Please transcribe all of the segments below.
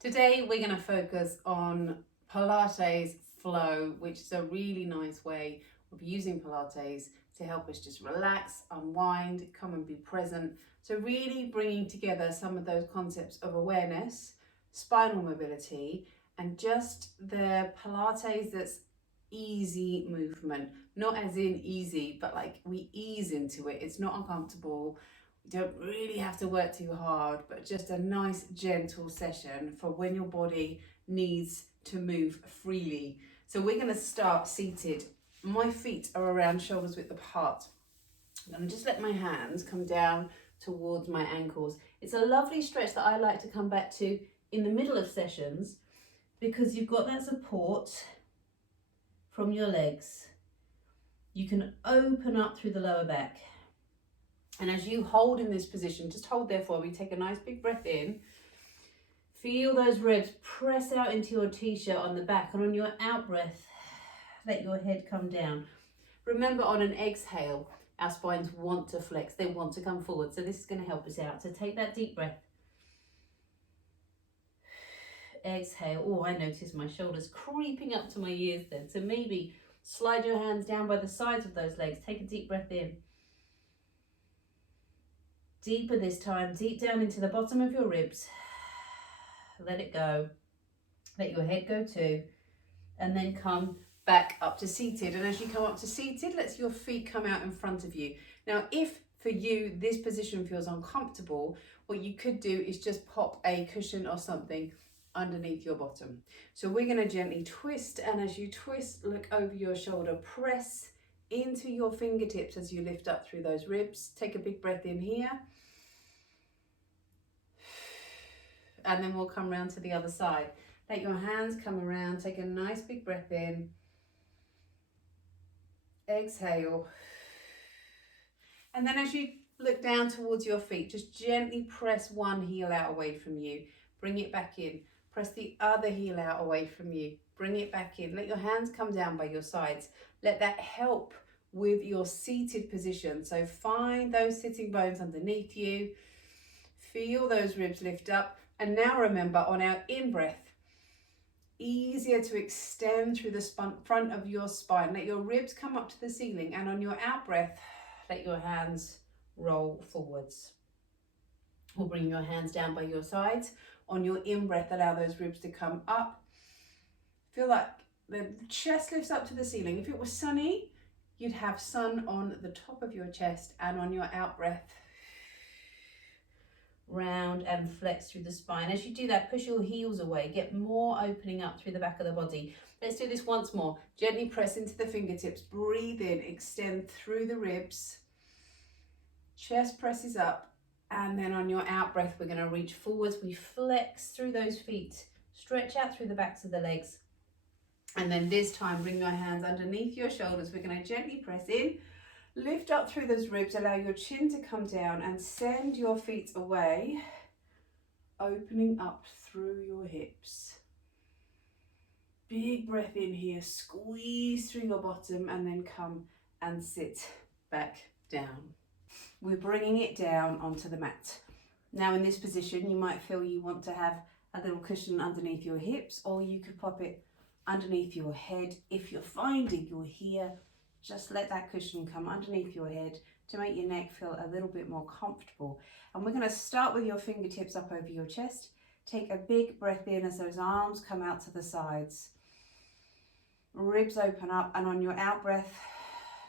Today we're going to focus on Pilates flow, which is a really nice way of using Pilates to help us just relax, unwind, come and be present. So really bringing together some of those concepts of awareness, spinal mobility, and just the Pilates that's easy movement. Not as in easy, but like we ease into it. It's not uncomfortable. You don't really have to work too hard, but just a nice gentle session for when your body needs to move freely. So we're going to start seated. My feet are around shoulders width apart. I'm going to just let my hands come down towards my ankles. It's a lovely stretch that I like to come back to in the middle of sessions because you've got that support from your legs. You can open up through the lower back. And as you hold in this position, just hold there for me, take a nice big breath in. Feel those ribs press out into your t-shirt on the back, and on your out breath, let your head come down. Remember, on an exhale, our spines want to flex, they want to come forward. So this is going to help us out. So take that deep breath. Exhale. Oh, I notice my shoulders creeping up to my ears then. So maybe slide your hands down by the sides of those legs. Take a deep breath in. Deeper this time, deep down into the bottom of your ribs. Let it go. Let your head go too. And then come back up to seated. And as you come up to seated, let your feet come out in front of you. Now, if for you this position feels uncomfortable, what you could do is just pop a cushion or something underneath your bottom. So we're going to gently twist. And as you twist, look over your shoulder. Press into your fingertips as you lift up through those ribs. Take a big breath in here. And then we'll come round to the other side. Let your hands come around. Take a nice big breath in. Exhale. And then as you look down towards your feet, just gently press one heel out away from you. Bring it back in. Press the other heel out away from you. Bring it back in. Let your hands come down by your sides. Let that help with your seated position. So find those sitting bones underneath you. Feel those ribs lift up. And now remember, on our in-breath, easier to extend through the front of your spine. Let your ribs come up to the ceiling. And on your out-breath, let your hands roll forwards. Or bring your hands down by your sides. On your in-breath, allow those ribs to come up. Feel like the chest lifts up to the ceiling. If it was sunny, you'd have sun on the top of your chest. And on your out-breath, round and flex through the spine. As you do that, push your heels away. Get more opening up through the back of the body. Let's do this once more. Gently press into the fingertips. Breathe in, extend through the ribs. Chest presses up. And then on your out breath, we're going to reach forwards. We flex through those feet. Stretch out through the backs of the legs. And then this time, bring your hands underneath your shoulders. We're going to gently press in. Lift up through those ribs, allow your chin to come down and send your feet away, opening up through your hips. Big breath in here, squeeze through your bottom and then come and sit back down. We're bringing it down onto the mat. Now in this position, you might feel you want to have a little cushion underneath your hips, or you could pop it underneath your head. If you're finding you're here, just let that cushion come underneath your head to make your neck feel a little bit more comfortable. And we're going to start with your fingertips up over your chest. Take a big breath in as those arms come out to the sides. Ribs open up, and on your out breath,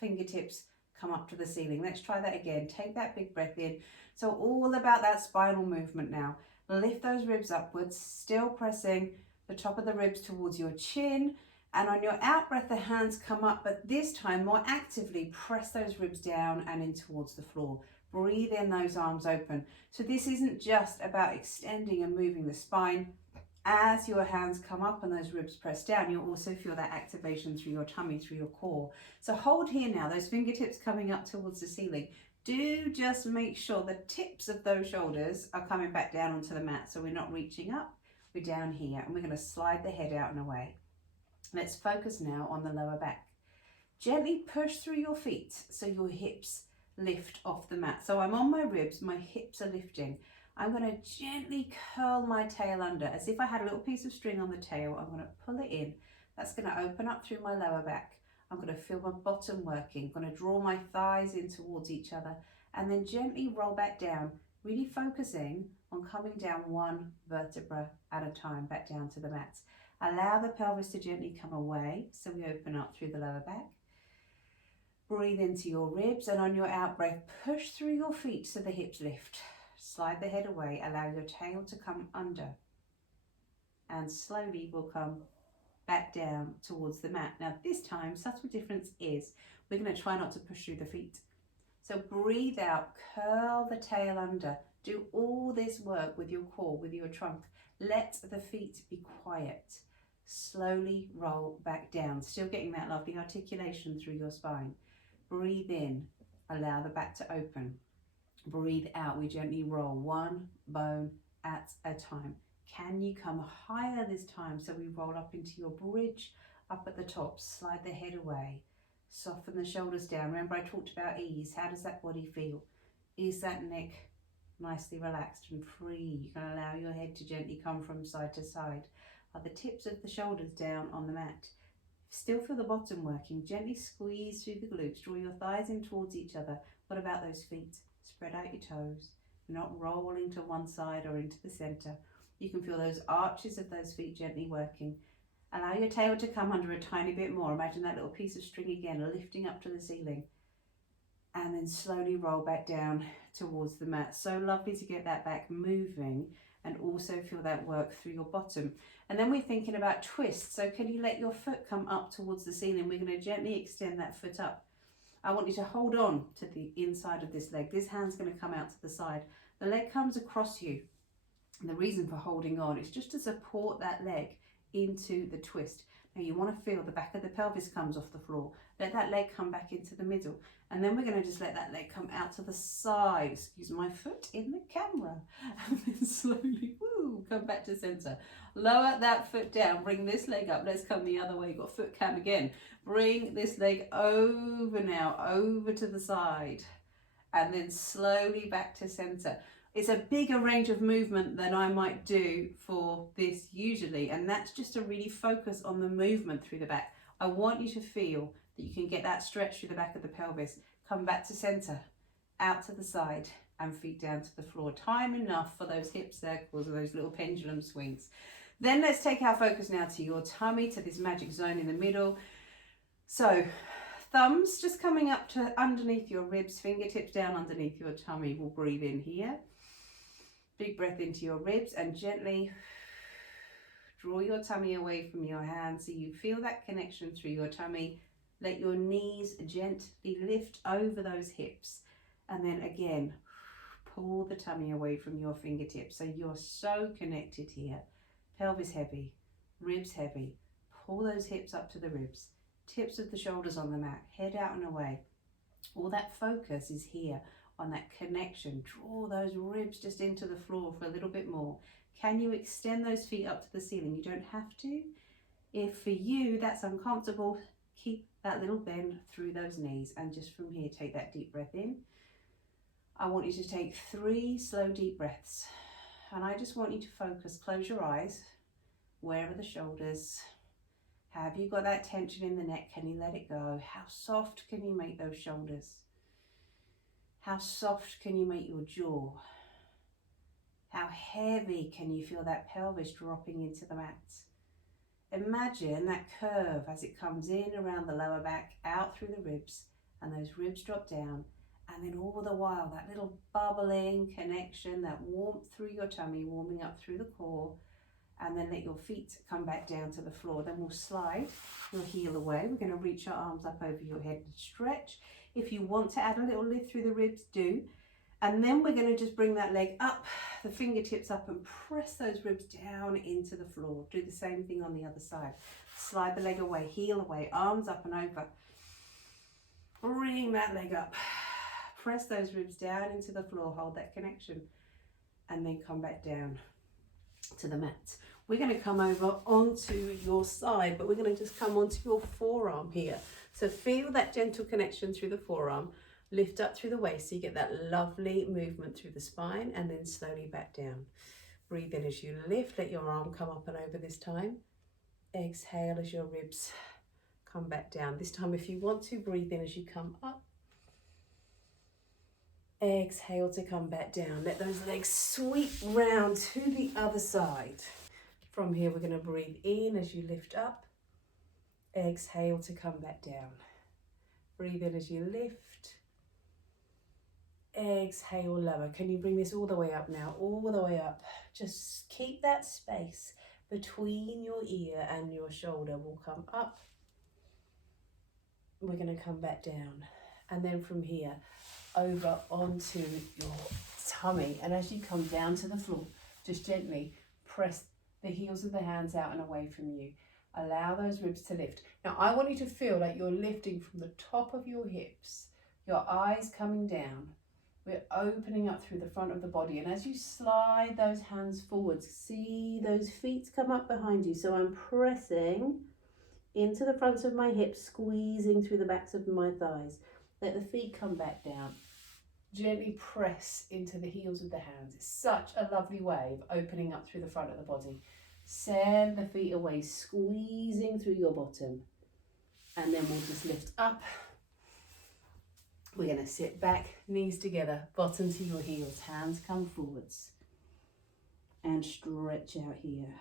fingertips come up to the ceiling. Let's try that again. Take that big breath in. So all about that spinal movement now. Lift those ribs upwards, still pressing the top of the ribs towards your chin. And on your out breath, the hands come up, but this time more actively press those ribs down and in towards the floor. Breathe in, those arms open. So this isn't just about extending and moving the spine. As your hands come up and those ribs press down, you'll also feel that activation through your tummy, through your core. So hold here now, those fingertips coming up towards the ceiling. Do just make sure the tips of those shoulders are coming back down onto the mat. So we're not reaching up, we're down here, and we're going to slide the head out and away. Let's focus now on the lower back. Gently push through your feet so your hips lift off the mat. So I'm on my ribs, my hips are lifting. I'm going to gently curl my tail under as if I had a little piece of string on the tail. I'm going to pull it in. That's going to open up through my lower back. I'm going to feel my bottom working. I'm going to draw my thighs in towards each other and then gently roll back down, really focusing on coming down one vertebra at a time, back down to the mat. Allow the pelvis to gently come away, so we open up through the lower back. Breathe into your ribs, and on your out breath, push through your feet so the hips lift. Slide the head away, allow your tail to come under, and slowly we'll come back down towards the mat. Now this time, subtle difference is we're going to try not to push through the feet. So breathe out, curl the tail under, do all this work with your core, with your trunk. Let the feet be quiet. Slowly roll back down, still getting that lovely articulation through your spine. Breathe in, allow the back to open. Breathe out, we gently roll one bone at a time. Can you come higher this time? So we roll up into your bridge, up at the top, slide the head away, soften the shoulders down. Remember I talked about ease. How does that body feel? Is that neck nicely relaxed and free? You can allow your head to gently come from side to side. Are the tips of the shoulders down on the mat? Still feel the bottom working. Gently squeeze through the glutes. Draw your thighs in towards each other. What about those feet? Spread out your toes. You're not rolling to one side or into the center. You can feel those arches of those feet gently working. Allow your tail to come under a tiny bit more. Imagine that little piece of string again, lifting up to the ceiling. And then slowly roll back down towards the mat. So lovely to get that back moving and also feel that work through your bottom. And then we're thinking about twists. So can you let your foot come up towards the ceiling? We're going to gently extend that foot up. I want you to hold on to the inside of this leg. This hand's going to come out to the side. The leg comes across you. And the reason for holding on is just to support that leg into the twist. Now you want to feel the back of the pelvis comes off the floor. Let that leg come back into the middle. And then we're going to just let that leg come out to the side. Excuse my foot in the camera. And then slowly, woo, come back to center. Lower that foot down. Bring this leg up. Let's come the other way. You've got foot cam again. Bring this leg over now, over to the side. And then slowly back to center. It's a bigger range of movement than I might do for this usually, and that's just to really focus on the movement through the back. I want you to feel that you can get that stretch through the back of the pelvis. Come back to center, out to the side, and feet down to the floor. Time enough for those hip circles or those little pendulum swings. Then let's take our focus now to your tummy, to this magic zone in the middle. So thumbs just coming up to underneath your ribs, fingertips down underneath your tummy. We'll breathe in here. Big breath into your ribs and gently draw your tummy away from your hands so you feel that connection through your tummy. Let your knees gently lift over those hips, and then again pull the tummy away from your fingertips so you're so connected here. Pelvis heavy, ribs heavy. Pull those hips up to the ribs, tips of the shoulders on the mat, head out and away. All that focus is here on that connection. Draw those ribs just into the floor for a little bit more. Can you extend those feet up to the ceiling? You don't have to. If for you that's uncomfortable, keep that little bend through those knees, and just from here take that deep breath in. I want you to take 3 slow deep breaths, and I just want you to focus. Close your eyes. Where are the shoulders? Have you got that tension in the neck? Can you let it go? How soft can you make those shoulders? How soft can you make your jaw? How heavy can you feel that pelvis dropping into the mat? Imagine that curve as it comes in around the lower back, out through the ribs, and those ribs drop down. And then all the while, that little bubbling connection, that warmth through your tummy, warming up through the core. And then let your feet come back down to the floor. Then we'll slide your heel away. We're going to reach our arms up over your head and stretch. If you want to add a little lift through the ribs, do. And then we're going to just bring that leg up, the fingertips up, and press those ribs down into the floor. Do the same thing on the other side. Slide the leg away, heel away, arms up and over. Bring that leg up. Press those ribs down into the floor. Hold that connection. And then come back down to the mat. We're going to come over onto your side, but we're going to just come onto your forearm here. So feel that gentle connection through the forearm. Lift up through the waist so you get that lovely movement through the spine, and then slowly back down. Breathe in as you lift, let your arm come up and over this time. Exhale as your ribs come back down. This time, if you want to, breathe in as you come up. Exhale to come back down. Let those legs sweep round to the other side. From here, we're going to breathe in as you lift up. Exhale to come back down. Breathe in as you lift. Exhale, lower. Can you bring this all the way up now? All the way up. Just keep that space between your ear and your shoulder. We'll come up. We're going to come back down. And then from here, over onto your tummy. And as you come down to the floor, just gently press the heels of the hands out and away from you. Allow those ribs to lift. Now, I want you to feel like you're lifting from the top of your hips, your eyes coming down. We're opening up through the front of the body. And as you slide those hands forwards, see those feet come up behind you. So I'm pressing into the fronts of my hips, squeezing through the backs of my thighs. Let the feet come back down. Gently press into the heels of the hands. It's such a lovely way of opening up through the front of the body. Send the feet away, squeezing through your bottom. And then we'll just lift up. We're going to sit back, knees together, bottom to your heels, hands come forwards. And stretch out here.